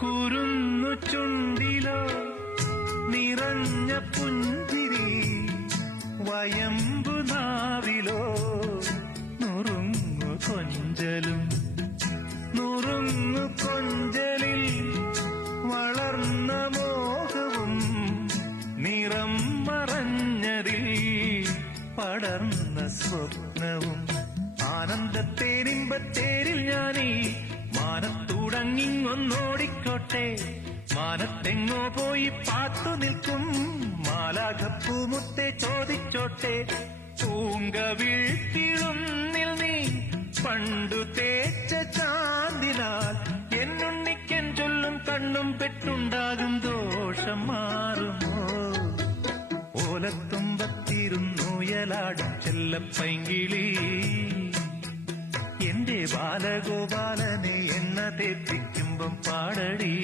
കുരുന്നു ചുണ്ടിലോ നിറഞ്ഞ പുഞ്ചിരി, വയമ്പു നാവിലോ നുറുങ്ങു കൊഞ്ചലും. നുറുങ്ങു കൊഞ്ചലിൽ വളർന്ന മോഹവും നിറം മറഞ്ഞതിൽ പടർന്ന സ്വപ്നവും. ആനന്ദത്തേരിമ്പത്തേരിൽ ഞാനീ മാനത്തൂടങ്ങിങ്ങൊന്നോടിക്കോട്ടെ. മാനത്തെങ്ങോ പോയി പാത്തു നിൽക്കും മാലാഖപ്പൂമുത്തെ ചോദിച്ചോട്ടെ. പൂങ്കവിഴ്ത്തിടുന്നിൽ നീ പണ്ടു തേച്ച ചാന്തിനാൽ എന്നുണ്ണിക്കൻ ചൊല്ലും കണ്ണും പെട്ടുണ്ടാകും ദോഷം മാറുമോ? ഓലത്തുമ്പത്തിരുന്നുയലാടും ചെല്ലപ്പൈങ്കിളി, എന്റെ ബാലഗോപാലനെ എണ്ണ തേപ്പിക്കുമ്പം പാടടി.